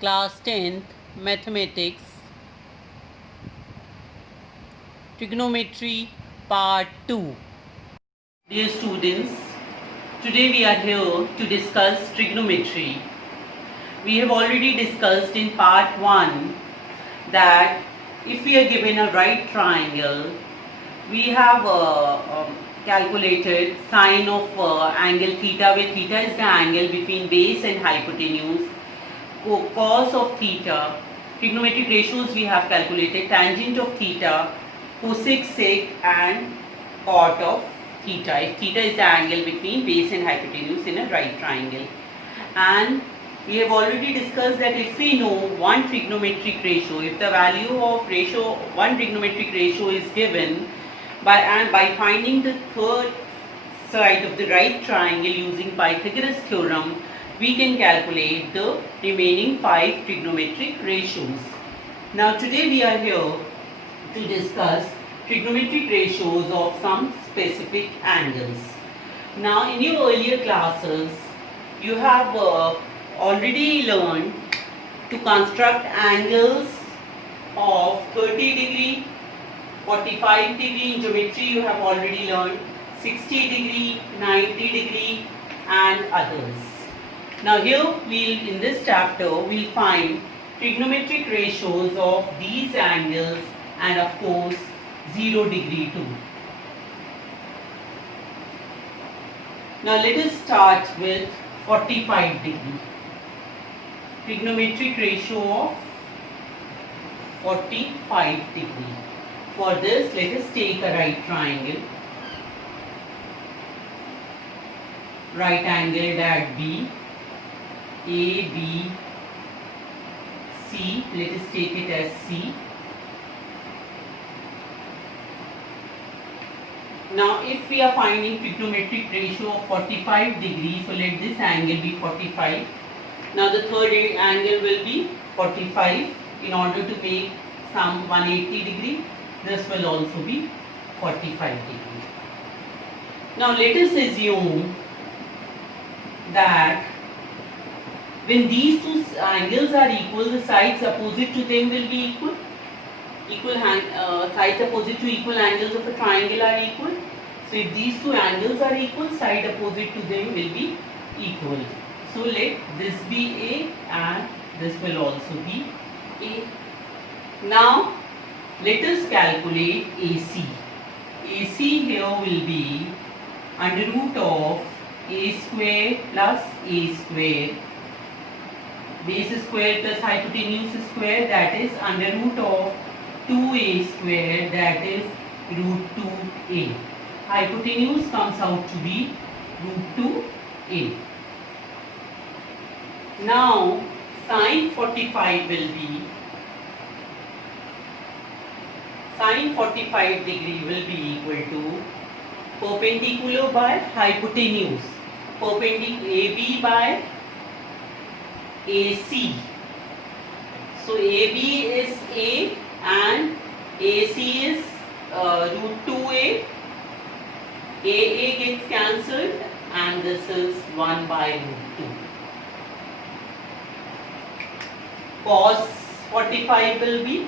Class 10th Mathematics Trigonometry Part 2. Dear students, today we are here to discuss trigonometry. We have already discussed in Part 1 that if we are given a right triangle, we have calculated sine of angle theta, where theta is the angle between base and hypotenuse. Cos of theta, trigonometric ratios we have calculated, tangent of theta, cosec, sec and cot of theta, if theta is the angle between base and hypotenuse in a right triangle. And we have already discussed that if we know one trigonometric ratio, if the value of one trigonometric ratio is given by finding the third side of the right triangle using Pythagoras theorem, we can calculate the remaining 5 trigonometric ratios. Now today we are here to discuss trigonometric ratios of some specific angles. Now in your earlier classes, you have already learned to construct angles of 30 degree, 45 degree. In geometry you have already learned 60 degree, 90 degree and others. Now here in this chapter we'll find trigonometric ratios of these angles and of course 0 degree too. Now let us start with 45 degree. Trigonometric ratio of 45 degree. For this, let us take a right triangle. Right angled at B, A, B, C. Let us take it as C. Now if we are finding trigonometric ratio of 45 degrees, so let this angle be 45. Now the third angle will be 45. In order to make some 180 degree, this will also be 45 degree. Now let us assume that when these two angles are equal, the sides opposite to them will be equal. Sides opposite to equal angles of a triangle are equal. So if these two angles are equal, side opposite to them will be equal. So let this be A and this will also be A. Now let us calculate AC. AC here will be under root of A square plus A square. Base square plus hypotenuse square, that is under root of 2A square, that is root 2A. Hypotenuse comes out to be root 2A. Now sine 45 will be, sine 45 degree will be equal to perpendicular by hypotenuse, perpendicular AB by AC. So AB is A and AC is root 2A. AA gets cancelled and this is 1 by root 2. Cos 45 will be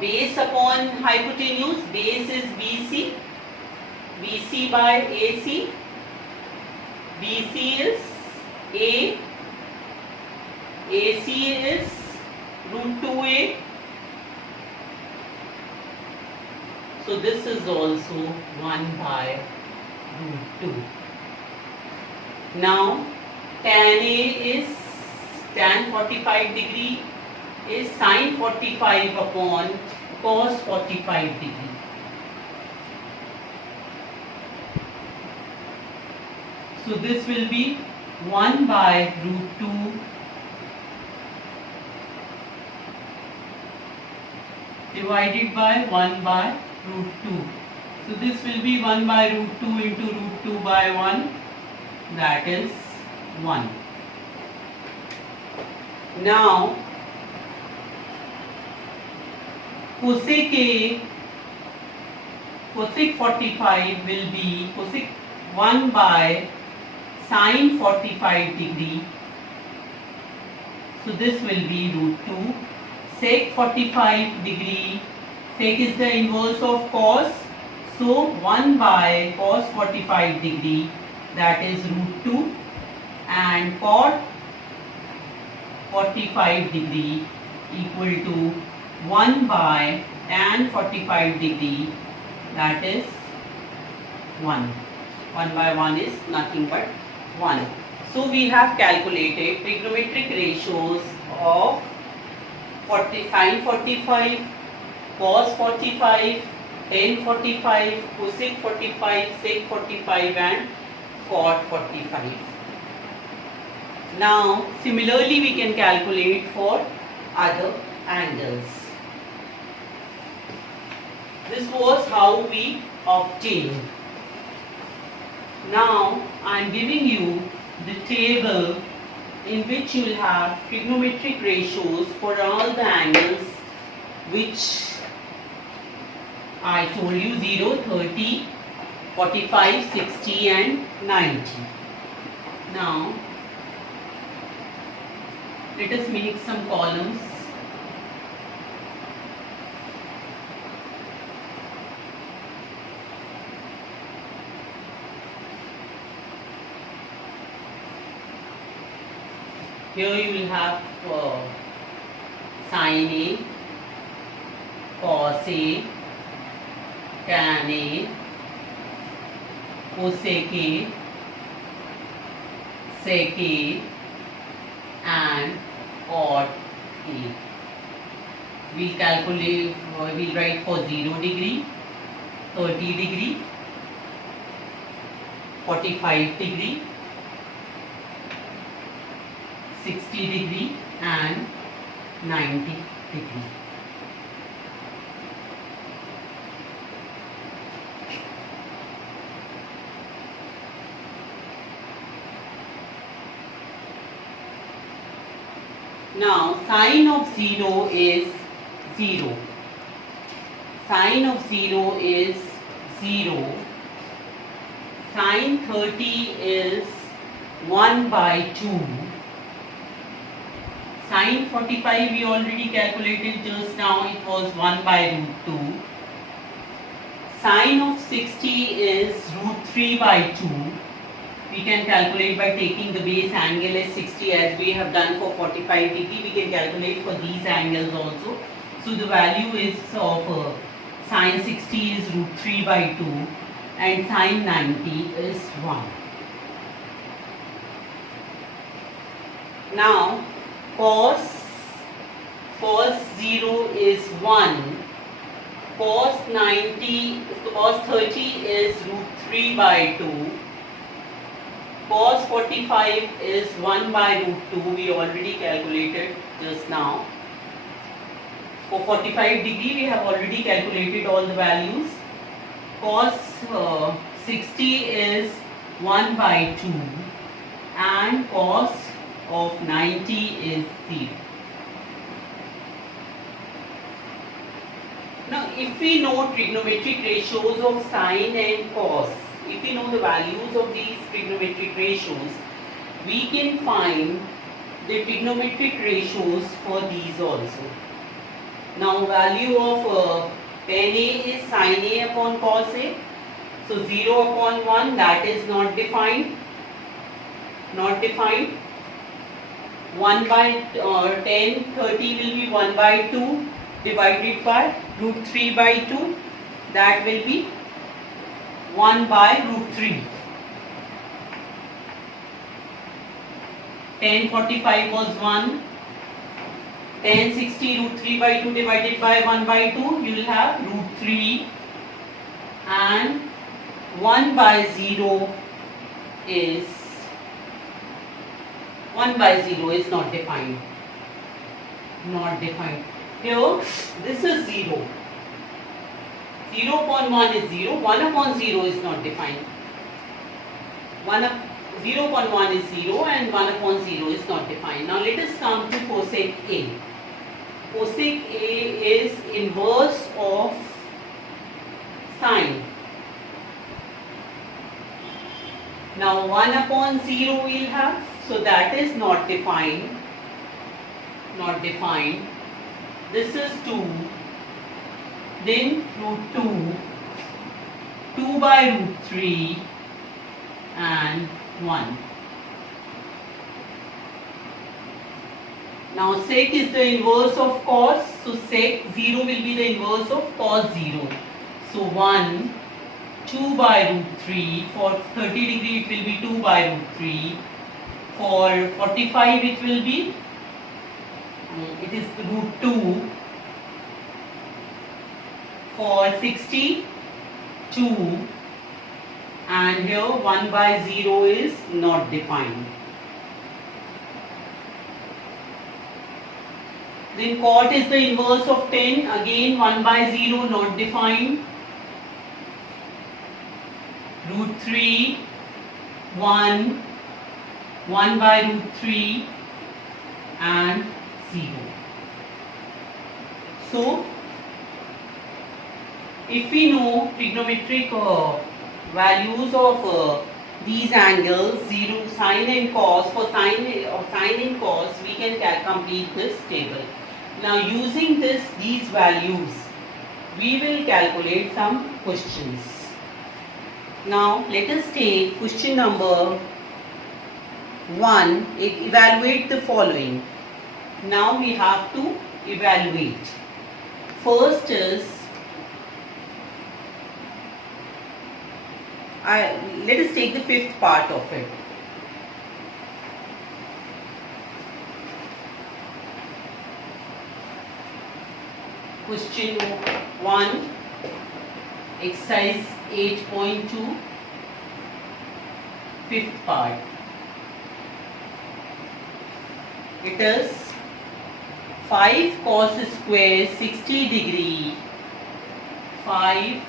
base upon hypotenuse. Base is BC. BC by AC. BC is A. AC is root 2A. So this is also 1 by root 2. Now tan A is, tan 45 degree is sine 45 upon cos 45 degree. So this will be 1 by root 2 divided by 1 by root 2. So this will be 1 by root 2 into root 2 by 1, that is 1. Now cosec 45 will be, cosec 1 by sine 45 degree. So this will be root 2. Sec 45 degree. Sec is the inverse of cos. So 1 by cos 45 degree, that is root 2, and cot 45 degree equal to 1 by tan 45 degree, that is 1. 1 by 1 is nothing but 1. So we have calculated trigonometric ratios of sine 45, cos 45, tan 45, cosec 45, sec 45 and cot 45. Now similarly we can calculate for other angles. This was how we obtained. Now I am giving you the table in which you will have trigonometric ratios for all the angles which I told you: 0, 30, 45, 60 and 90. Now let us make some columns. Here you will have sin A, cos A, tan A, cosec A, sec A and cot A. We calculate, we write for 0 degree, 30 degree, 45 degree, 60 degree and 90 degree. Now sine of 0 is 0. Sine of 0 is 0. Sine 30 is 1 by 2. Sine 45 we already calculated just now, it was 1 by root 2. Sine of 60 is root 3 by 2. We can calculate by taking the base angle as 60 as we have done for 45 degree. We can calculate for these angles also. So the value is of sine 60 is root 3 by 2 and sine 90 is 1. Now cos 0 is 1, cos 30 is root 3 by 2, cos 45 is 1 by root 2, we already calculated just now. For 45 degree we have already calculated all the values. Cos 60 is 1 by 2 and cos of 90 is 0. Now if we know trigonometric ratios of sine and cos, if we know the values of these trigonometric ratios, we can find the trigonometric ratios for these also. Now value of tan A is sin A upon cos A. So 0 upon 1, that is not defined. Not defined. 1 by 10, 30 will be 1 by 2 divided by root 3 by 2. That will be 1 by root 3. Tan 45 was 1. Tan 60 root 3 by 2 divided by 1 by 2. You will have root 3 and 1 by 0 is 1 by 0 is not defined. Not defined. Here, this is 0. 0 upon 1 is 0. 1 upon 0 is not defined. 0 upon 1 is 0 and 1 upon 0 is not defined. Now let us come to cosec A. Cosec A is inverse of sine. Now 1 upon 0 we'll have, so that is not defined. Not defined. This is 2. Then root 2. 2 by root 3 and 1. Now sec is the inverse of cos, so sec 0 will be the inverse of cos 0. So 1, 2 by root 3, for 30 degree it will be 2 by root 3, for 45 it will be, it is root 2, for 60, 2, and here 1 by 0 is not defined. Then cot is the inverse of 10, again 1 by 0 not defined. Root 3, 1, 1 by root 3 and 0. So, if we know trigonometric values of these angles, 0, sine and cos, for sine and cos, we can complete this table. Now using these values, we will calculate some questions. Now let us take question number 1, evaluate the following. Now we have to evaluate. First is, let us take the fifth part of it. Question 1, exercise 8.2, fifth part. It is 5 cos square 60 degree, 5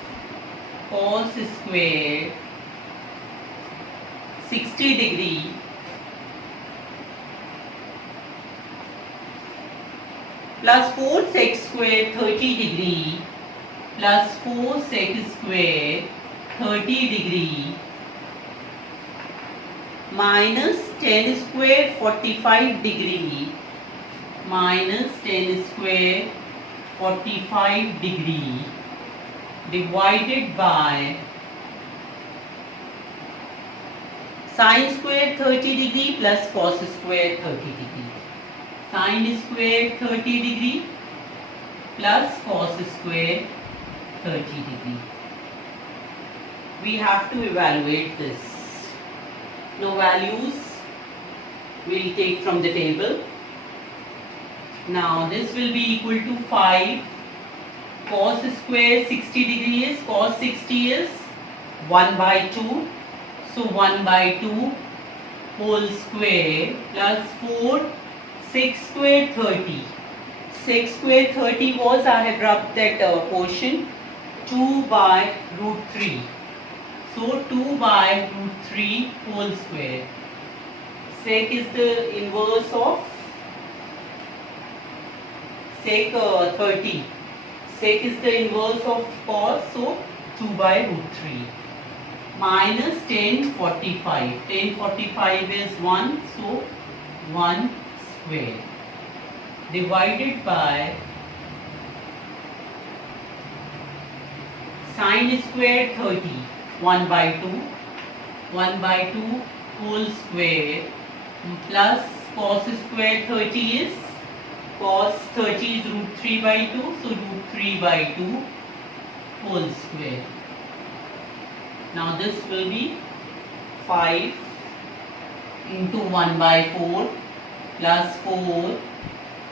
cos square 60 degree plus 4 sec square 30 degree plus 4 sec square 30 degree minus 10 square 45 degree minus 10 square 45 degree divided by sine square 30 degree plus cos square 30 degree. Sine square 30 degree plus cos square 30 degree. We have to evaluate this. Now values we will take from the table. Now this will be equal to 5 cos square 60 degree is, cos 60 is 1 by 2. So 1 by 2 whole square plus 4 sec square 30. Sec square 30 was, I have rubbed that portion, 2 by root 3. So 2 by root 3 whole square. Sec is the inverse of sec 30. Sec is the inverse of cos, so 2 by root 3. Minus 1045. 1045 is 1, so 1 square. Divided by sine square 30. 1 by 2. 1 by 2 whole square plus cos square 30 is, cos 30 is root 3 by 2, so root 3 by 2 whole square. Now this will be 5 into 1 by 4 plus 4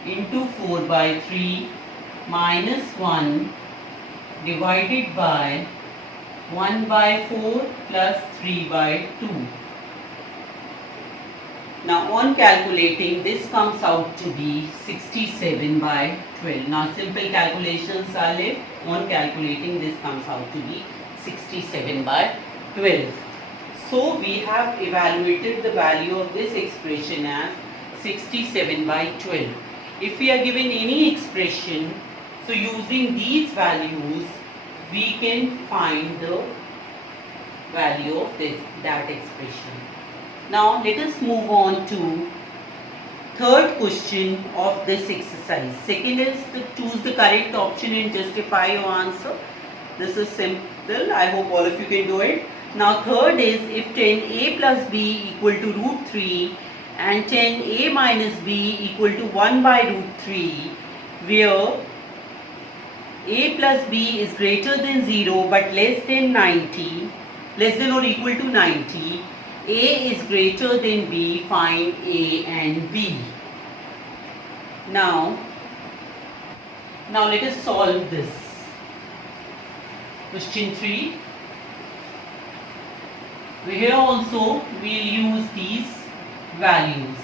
into 4 by 3 minus 1 divided by 1 by 4 plus 3 by 2. Now on calculating, this comes out to be 67 by 12. Now simple calculations are left. On calculating, this comes out to be 67 by 12. So we have evaluated the value of this expression as 67 by 12. If we are given any expression, so using these values, we can find the value of that expression. Now let us move on to third question of this exercise. Second is to choose the correct option and justify your answer. This is simple. I hope all of you can do it. Now third is if 10a plus b equal to root 3 and 10a minus b equal to 1 by root 3, where a plus b is greater than 0 but less than 90, less than or equal to 90, a is greater than b, find a and b. Now let us solve this. Question 3. Here also we will use these values.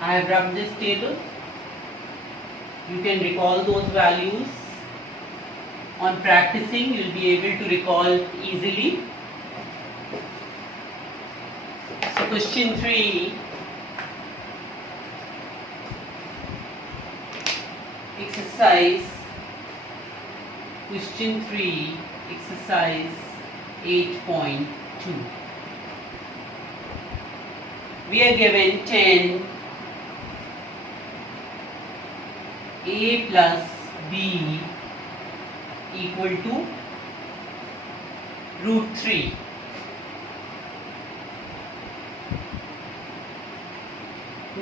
I have rubbed this table. You can recall those values. On practicing, you will be able to recall easily. So question 3. Exercise. Question 3. Exercise 8.2. We are given 10 a plus b equal to root 3.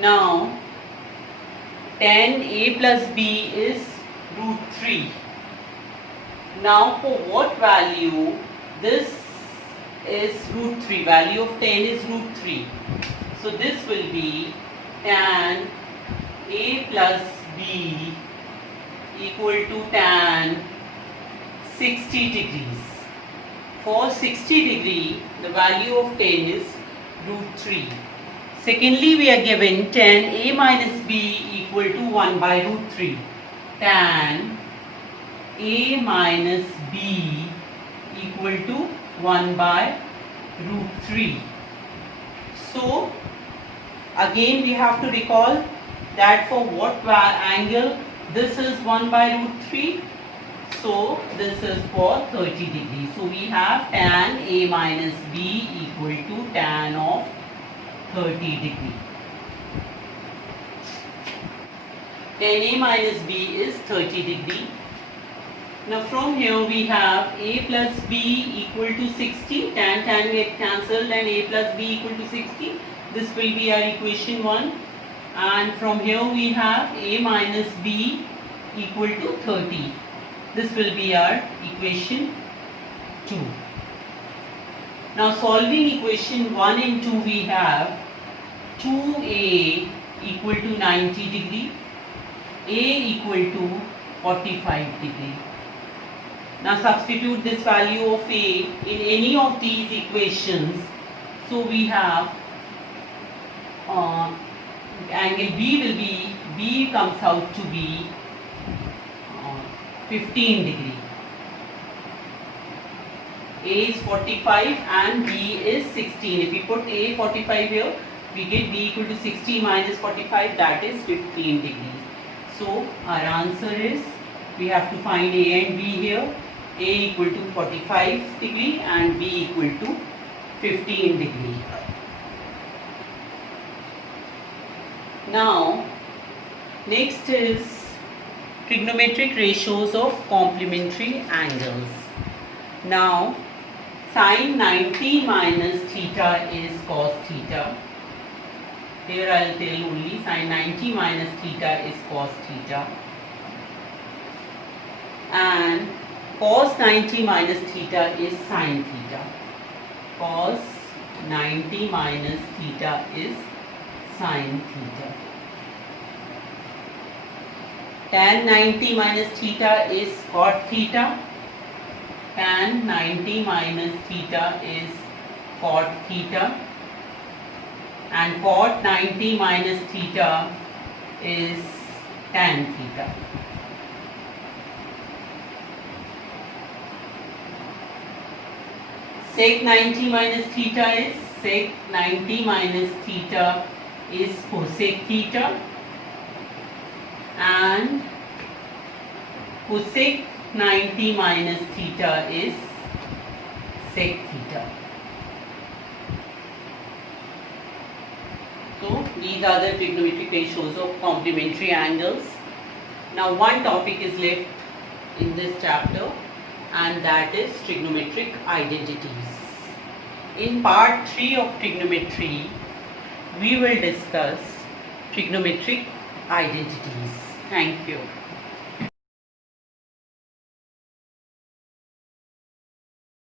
Now 10 a plus b is root 3. Now for what value? This is root 3. Value of 10 is root 3. So this will be tan a plus b equal to tan 60 degrees. For 60 degree, the value of 10 is root 3. Secondly, we are given tan a minus b equal to 1 by root 3. Tan a minus b equal to 1 by root 3. So again we have to recall that for what angle this is 1 by root 3. So this is for 30 degrees. So we have tan a minus b equal to tan of 30 degree. Tan a minus b is 30 degree. Now from here we have a plus b equal to 60. Tan get cancelled and a plus b equal to 60. This will be our equation 1. And from here we have a minus b equal to 30. This will be our equation 2. Now solving equation 1 and 2 we have 2a equal to 90 degree, a equal to 45 degree. Now substitute this value of a in any of these equations. So we have angle B will be, B comes out to be 15 degree. A is 45 and B is 16. If we put A 45 here, we get B equal to 60 minus 45, that is 15 degree. So our answer is, we have to find A and B here. A equal to 45 degree and B equal to 15 degree. Now next is trigonometric ratios of complementary angles. Now sin 90 minus theta is cos theta. Here I will tell only sin 90 minus theta is cos theta. And cos 90 minus theta is sin theta. Cos 90 minus theta is sin theta. Tan 90 minus theta is cot theta. Tan 90 minus theta is cot theta. And cot 90 minus theta is tan theta. Sec 90 minus theta is, sec 90 minus theta is cosec theta. And cosec 90 minus theta is sec theta. So these are the trigonometric ratios of complementary angles. Now one topic is left in this chapter, and that is trigonometric identities. In part 3 of trigonometry, we will discuss trigonometric identities. Thank you.